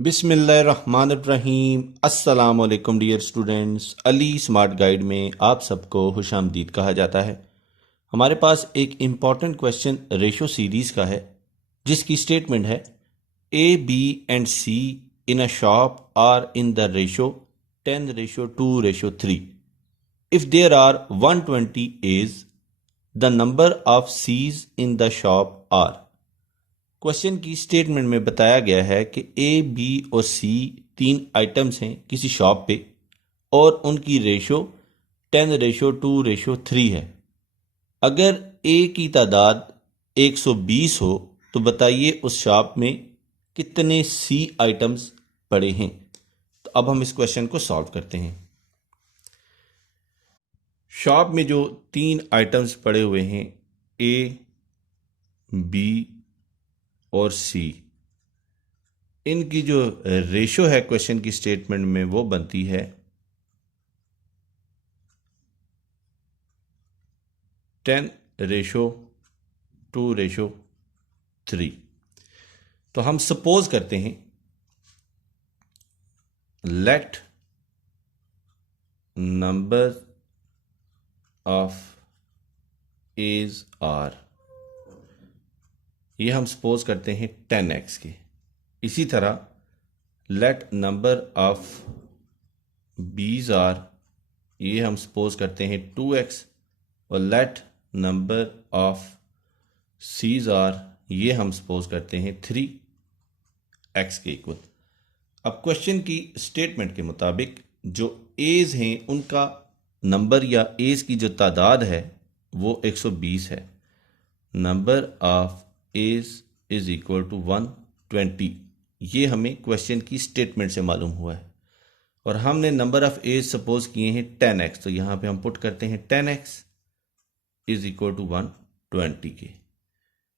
बिस्मिल्लाहिर्रहमानिर्रहीम। अस्सलाम वालेकुम dear students. Ali smart guide में आप सबको खुशामदीद कहा जाता है। हमारे पास एक इम्पॉर्टेंट क्वेश्चन रेशो सीरीज़ का है जिसकी स्टेटमेंट है A B and C in a shop are in the ratio 10:2:3। If there are 120 A's the number of C's in the shop are. Question की स्टेटमेंट में बताया गया है कि ए बी और सी तीन आइटम्स हैं किसी शॉप पे और उनकी रेशो 10:2:3 है। अगर ए की तादाद 120 हो तो बताइए उस शॉप में कितने सी आइटम्स पड़े हैं। तो अब हम इस क्वेश्चन को सॉल्व करते हैं। शॉप में जो तीन आइटम्स पड़े हुए हैं ए बी और सी, इनकी जो रेशो है क्वेश्चन की स्टेटमेंट में वो बनती है 10:2:3। तो हम सपोज करते हैं let number of A's are, ये हम सपोज करते हैं 10x के। इसी तरह let number of B's are, ये हम सपोज करते हैं 2x, और let number of C's are, ये हम सपोज करते हैं 3x के इक्वल। अब क्वेश्चन की स्टेटमेंट के मुताबिक जो एज हैं उनका नंबर या एज की जो तादाद है वो 120 है। Number of A's is equal to 120, ये हमें क्वेश्चन की स्टेटमेंट से मालूम हुआ है। और हमने नंबर ऑफ एज सपोज किए हैं 10x, तो यहां पे हम पुट करते हैं 10x इज इक्वल टू 120 के।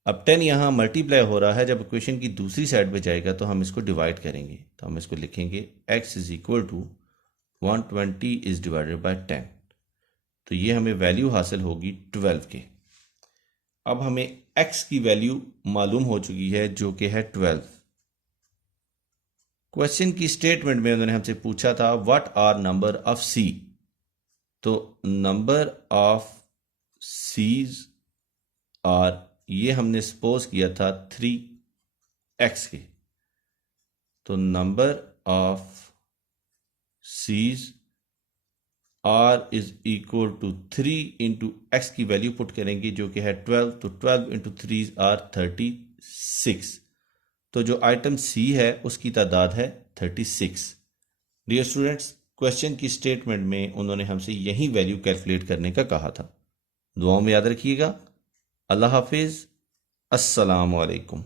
अब 10 यहां मल्टीप्लाई हो रहा है, जब इक्वेशन की दूसरी साइड पे जाएगा तो हम इसको डिवाइड करेंगे। तो हम इसको लिखेंगे x is equal to 120 is divided by 10। तो ये हमें वैल्यू हासिल होगी 12 के। अब हमें x की वैल्यू मालूम हो चुकी है जो कि है 12। क्वेश्चन की स्टेटमेंट में उन्होंने हमसे पूछा था व्हाट आर नंबर ऑफ सी। तो नंबर ऑफ सीज आर, ये हमने सपोज किया था 3x के। तो number of C's are is equal to 3 into x की वैल्यू पुट करेंगे जो कि है 12। तो 12 इंटू 3 आर 36। तो जो आइटम सी है उसकी तादाद है 36। डियर स्टूडेंट्स, क्वेश्चन की स्टेटमेंट में उन्होंने हमसे यही वैल्यू कैलकुलेट करने का कहा था। दुआओं में याद रखिएगा। अल्लाह हाफिज। अस्सलाम वालेकुम।